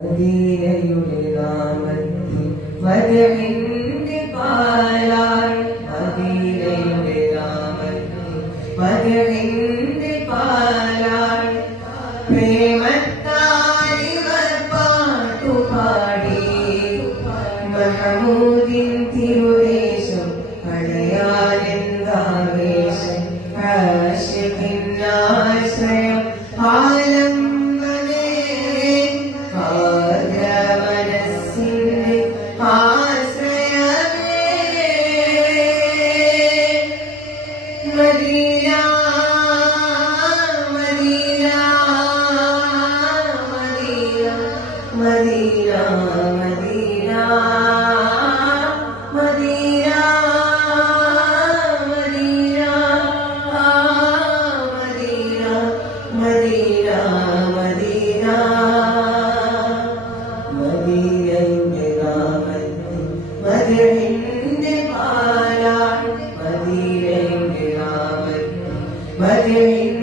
മദീനയുടെ നാമത്തിൽ മദഹിന്റെ പാലാൽ മദീനയുടെ നാമത്തിൽ മദഹിന്റെ പാലാൽ പ്രേമത്താൽ ഇവർ പാട്ടുപാടി മഹമൂദിൻ തിരുദേശം അടയാലെന്താവേശം ആശിക്കിന്നാശ്രയം ആലം Medina Medina Medina Medina Medina Medina Medina Medina Medina മദീനയുടെ നാമത്തിൽ മദഹിന്റെ പാലാൽ മദീനയുടെ നാമത്തിൽ മദീന